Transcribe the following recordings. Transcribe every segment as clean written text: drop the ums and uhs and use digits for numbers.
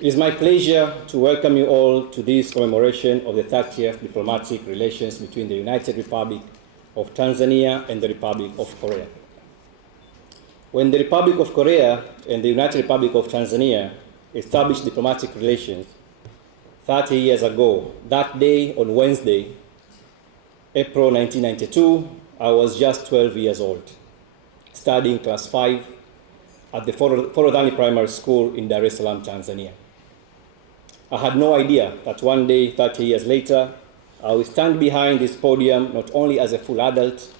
It is my pleasure to welcome you all to this commemoration of the 30th diplomatic relations between the United Republic of Tanzania and the Republic of Korea. When the Republic of Korea and the United Republic of Tanzania established diplomatic relations 30 years ago, that day on Wednesday, April 1992, I was just 12 years old, studying class 5 at the Togolani Primary School in Dar es Salaam, Tanzania. I had no idea that one day, 30 years later, I will stand behind this podium not only as a full adult,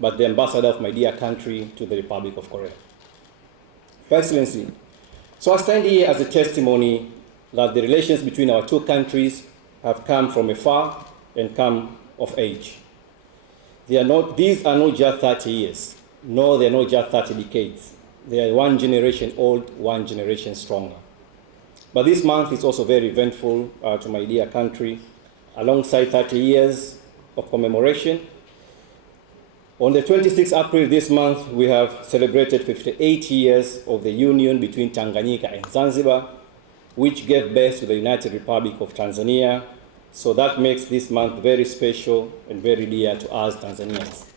but the ambassador of my dear country to the Republic of Korea. Your Excellency, so I stand here as a testimony that the relations between our two countries have come from afar and come of age. These are not just 30 years, no, they are not just 30 decades. They are one generation old, one generation stronger. But this month is also very eventful to my dear country. Alongside 30 years of commemoration, on the 26th April this month, we have celebrated 58 years of the union between Tanganyika and Zanzibar, which gave birth to the United Republic of Tanzania. So that makes this month very special and very dear to us Tanzanians.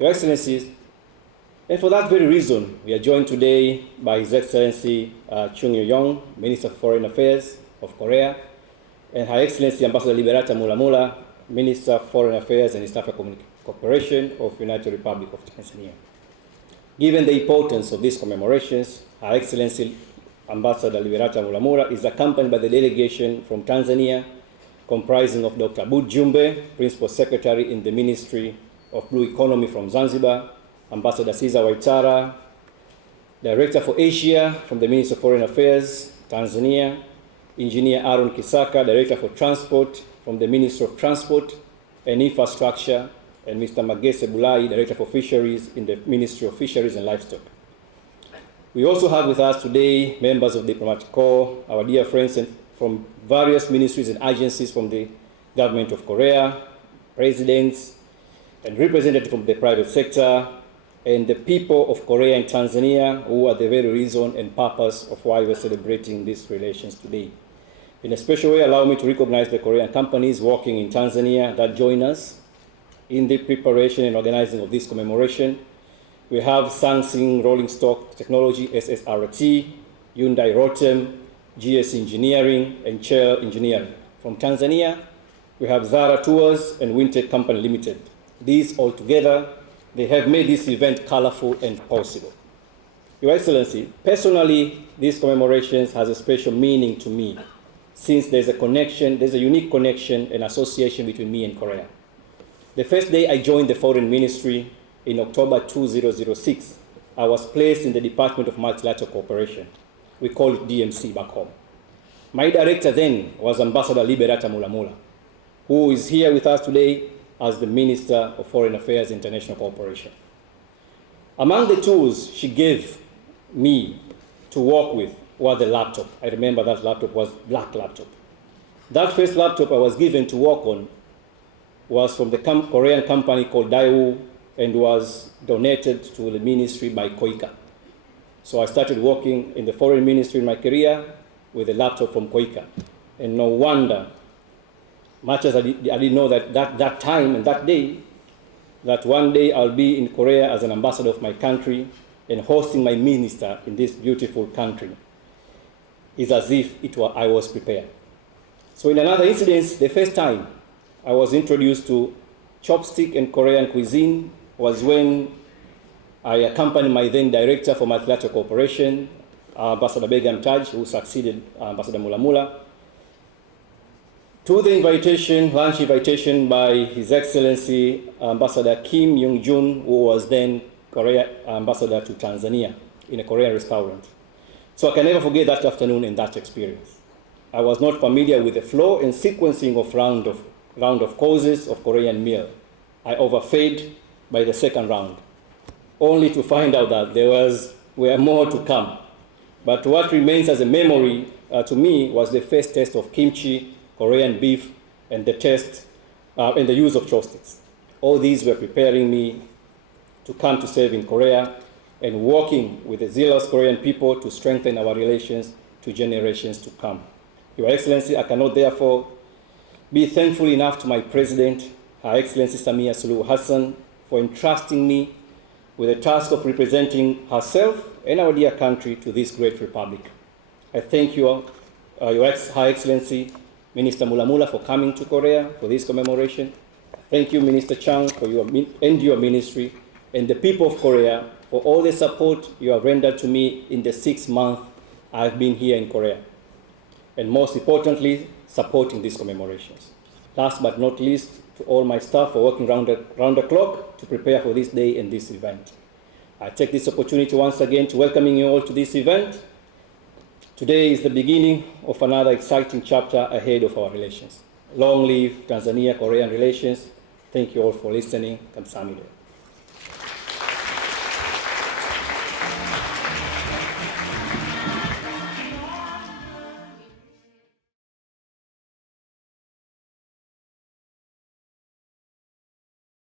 Your Excellencies, and for that very reason, we are joined today by His Excellency Chung Yu-yong, Minister of Foreign Affairs of Korea, and Her Excellency Ambassador Liberata Mulamula, Minister of Foreign Affairs and East Africa Cooperation of United Republic of Tanzania. Given the importance of these commemorations, Her Excellency Ambassador Liberata Mulamula is accompanied by the delegation from Tanzania, comprising of Dr. Abud Jumbe, Principal Secretary in the Ministry of Blue Economy from Zanzibar, Ambassador Caesar Waitara, Director for Asia from the Ministry of Foreign Affairs, Tanzania, Engineer Aaron Kisaka, Director for Transport from the Ministry of Transport and Infrastructure, and Mr. Magese Bulai, Director for Fisheries in the Ministry of Fisheries and Livestock. We also have with us today members of the Diplomatic Corps, our dear friends from various ministries and agencies from the government of Korea, presidents, and representatives from the private sector, and the people of Korea and Tanzania, who are the very reason and purpose of why we're celebrating these relations today. In a special way, allow me to recognize the Korean companies working in Tanzania that join us in the preparation and organizing of this commemoration. We have Samsung Rolling Stock Technology, SSRT, Hyundai Rotem, GS Engineering, and Shell Engineering. From Tanzania, we have Zara Tours and Wintech Company Limited. These all together, they have made this event colorful and possible. Your Excellency, personally, these commemorations has a special meaning to me, since there's a unique connection and association between me and Korea. The first day I joined the Foreign Ministry in October 2006, I was placed in the Department of Multilateral Cooperation. We call it DMC back home. My director then was Ambassador Liberata Mulamula, who is here with us today as the Minister of Foreign Affairs and International Cooperation. Among the tools she gave me to work with was the laptop. I remember that laptop was black laptop. That first laptop I was given to work on was from the Korean company called Daewoo and was donated to the ministry by Koika. So I started working in the foreign ministry in my career with a laptop from Koika. And no wonder, much as I didn't know that time and that day, that one day I'll be in Korea as an ambassador of my country and hosting my minister in this beautiful country. It's as if I was prepared. So in another incident, the first time I was introduced to chopstick and Korean cuisine was when I accompanied my then director for multilateral cooperation, Ambassador Begum Taj, who succeeded Ambassador Mulamula, to the lunch invitation by His Excellency Ambassador Kim Young-jun, who was then Korea ambassador to Tanzania in a Korean restaurant. So I can never forget that afternoon and that experience. I was not familiar with the flow and sequencing of round of courses of Korean meal. I overfed by the second round, only to find out that there were more to come. But what remains as a memory to me was the first taste of kimchi, Korean beef, and the taste and the use of chopsticks. All these were preparing me to come to serve in Korea and working with the zealous Korean people to strengthen our relations to to generations to come. Your Excellency, I cannot therefore be thankful enough to my President, Her Excellency Samia Suluhu Hassan, for entrusting me with the task of representing herself and our dear country to this great republic. I thank you, Your High Excellency, Minister Mulamula, for coming to Korea for this commemoration. Thank you, Minister Chang, for your ministry, and the people of Korea for all the support you have rendered to me in the 6 months I've been here in Korea, and most importantly, supporting these commemorations. Last but not least, to all my staff for working round the clock to prepare for this day and this event. I take this opportunity once again to welcoming you all to this event. Today is the beginning of another exciting chapter ahead of our relations. Long live Tanzania-Korean relations. Thank you all for listening. Kamsahamnida.